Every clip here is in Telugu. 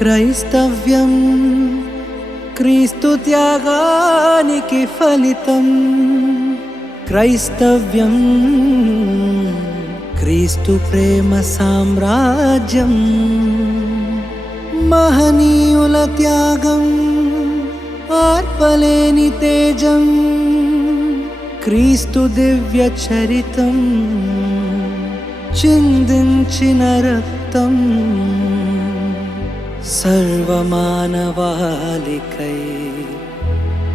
క్రైస్తవ్యం క్రీస్తు త్యాగానికి ఫలితం. క్రైస్తవ్యం క్రీస్తు ప్రేమ సామ్రాజ్యం. మహనీయుల త్యాగం ఆర్పలేని తేజం. క్రీస్తు దివ్య చరితం చిందించిన రక్తం. సర్వమానవాళికై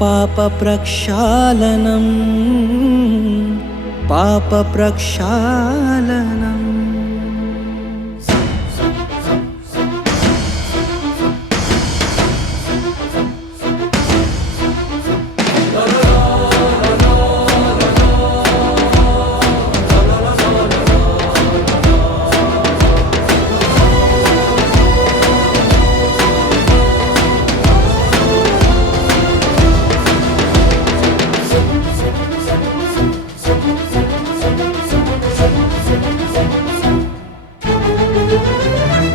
పాప ప్రక్షాళనం. పాప ప్రక్షాళనం.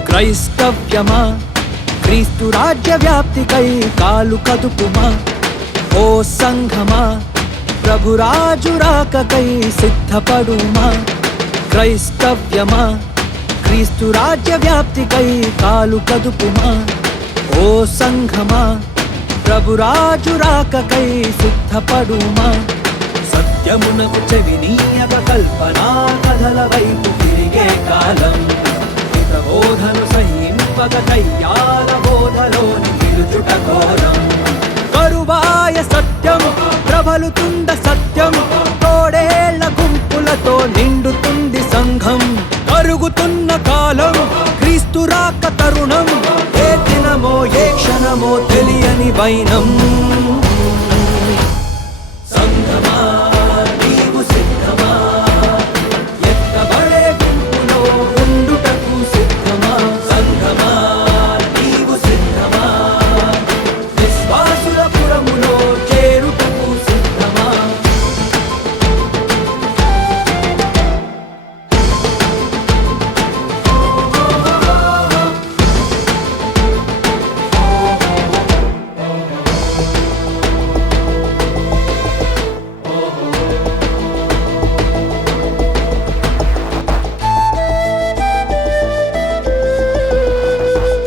క్రైస్తవ్యమా క్రీస్తు రాజ్య వ్యాప్తికై కాలు కదుపుమా. ఓ సంఘమా ప్రభురాజు రాకకై సిద్ధపడుమా. క్రైస్తవ్యమా క్రీస్తు రాజ్య వ్యాప్తికై కాలు కదుపుమా. ఓ సంఘమా ప్రభురాజు రాకకై సిద్ధపడుమా. సత్యమునకు చెవినీయక కల్పనా కథల వైపు తిరిగే కాలం. బోధను సహింపక కయ్యాల బోధలోని నిలుచుట ఘోరం. కరువాయ సత్యం ప్రబలుతుంద సత్యం. తోడేళ్ల గుంపులతో నిండుతుంది సంఘం. కరుగుతున్న కాలం క్రీస్తు రాక తరుణం. ఏ దినమో ఏ క్షణమో తెలియని వైనం. సంఘమా నీవు సిద్ధమా ఎత్తబడే గుంపులో ఉండుటకు సిద్ధమా. సంఘమా నీవు సిద్ధమా విశ్వాసుల పురములో చేరుటకు సిద్ధమా.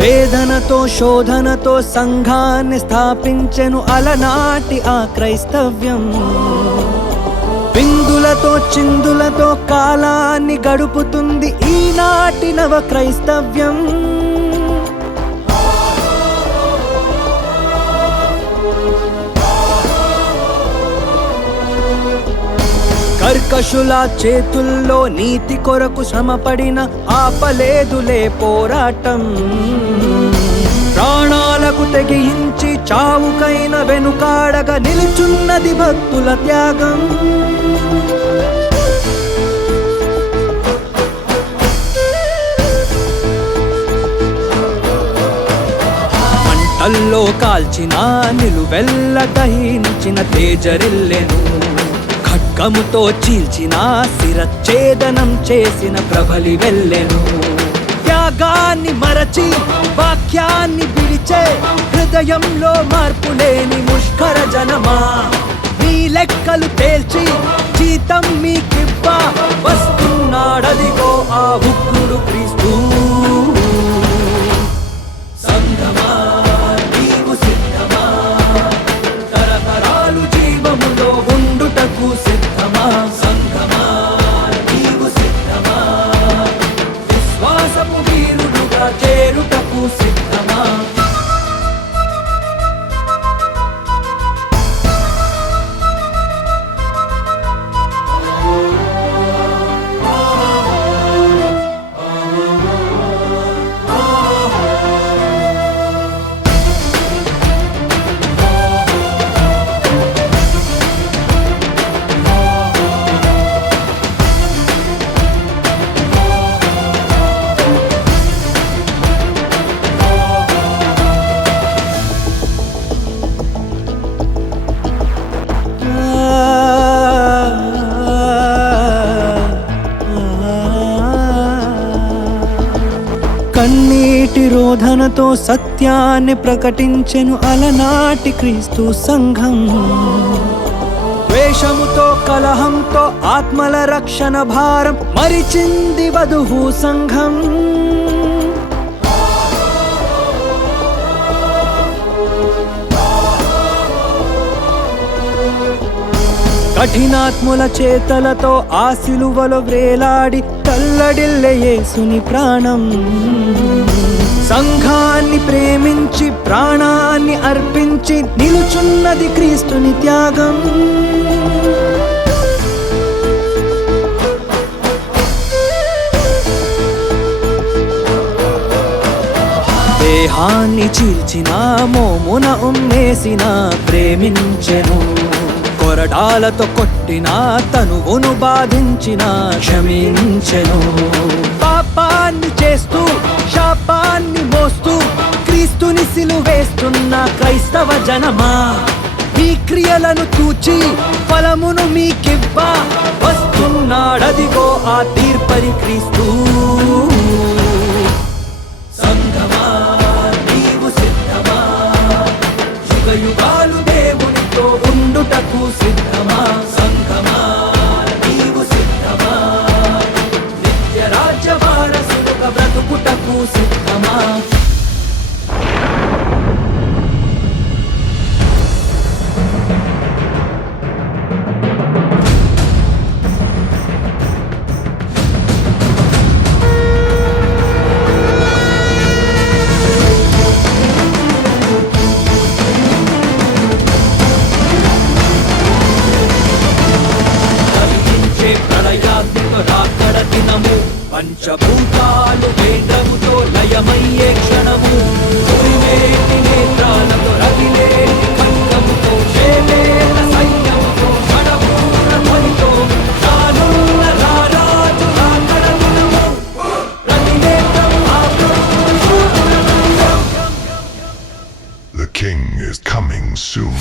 వేదనతో శోధనతో సంఘాన్ని స్థాపించెను అలనాటి ఆ క్రైస్తవ్యం. బిందులతో చిందులతో కాలాన్ని గడుపుతుంది ఈనాటి నవ క్రైస్తవ్యం. కర్కశుల చేతుల్లో నీతి కొరకు శ్రమపడిన ఆపలేదులే పోరాటం. ప్రాణాలకు తెగించి చావుకైన వెనుకాడగా నిలుచున్నది భక్తుల త్యాగం. మంటల్లో కాల్చిన నిలువెల్ల దహించిన తేజరిల్లెను. ఖడ్గముతో చీల్చిన శిరచ్ఛేదనం చేసిన ప్రభలి వెళ్ళెను. త్యాగాన్ని మరచి వాక్యాన్ని విడిచే హృదయంలో మార్పులేని ముష్కర జనమా. మీ లెక్కలు తేల్చి జీతం మీకివ్వ వస్తున్నాడదిగో ఆ ఉగ్రుడు క్రీస్తు. సంఘమా నీవు సిద్ధమా తరతరాలు జీవములో ఉండుటకు సిద్ధమా. సంఘమా నీవు సిద్ధమా విశ్వాసపు వీరుడుగా చేరుటకు సిద్ధమా. బోధనతో సత్యాన్ని ప్రకటించెను అలనాటి క్రీస్తు సంఘం. ద్వేషముతో కలహంతో ఆత్మల రక్షణ భారం మరిచింది వధువు సంఘం. కఠినాత్ముల చేతలతో ఆ సిలువలో వ్రేలాడి తల్లడిల్లే యేసుని ప్రాణం. సంఘాన్ని ప్రేమించి ప్రాణాన్ని అర్పించి నిలుచున్నది క్రీస్తుని త్యాగం. దేహాన్ని చీల్చిన మోమున ఉమ్మేసిన ప్రేమించెను. కొరడాలతో కొట్టిన తనువును బాధించిన క్షమించెను. పాపాన్ని చేస్తూ శాపాన్ని మోస్తూ క్రీస్తుని సిలువేస్తున్న క్రైస్తవ జనమా, మీ క్రియలను తూచి ఫలమును మీకివ్వ వస్తున్నాడదిగో ఆ తీర్పరి క్రీస్తు. సంఘమా నీవు సిద్ధమా, యుగ యుగాలు దేవునితో ఉండుటకు సిద్ధమా. సంఘమా నీవు సిద్ధమా, నిత్య రాజ్య వారసులుగా బ్రతుకుటకు సిద్ధమా. ప్రళయాత్మక రాకడ దినము, పంచభూతాలు వేదముతో లయమయ్యే క్షణము. ఉరివేటి నేత్రాలతో రగిలేటి ఖడ్గముతో చేవేత సైన్యముతో షడపూర ధ్వనితో రానున్న రారాజు రాకడ దినము. ప్రతి నేత్రం ఆ ప్రభువు. The king is coming soon.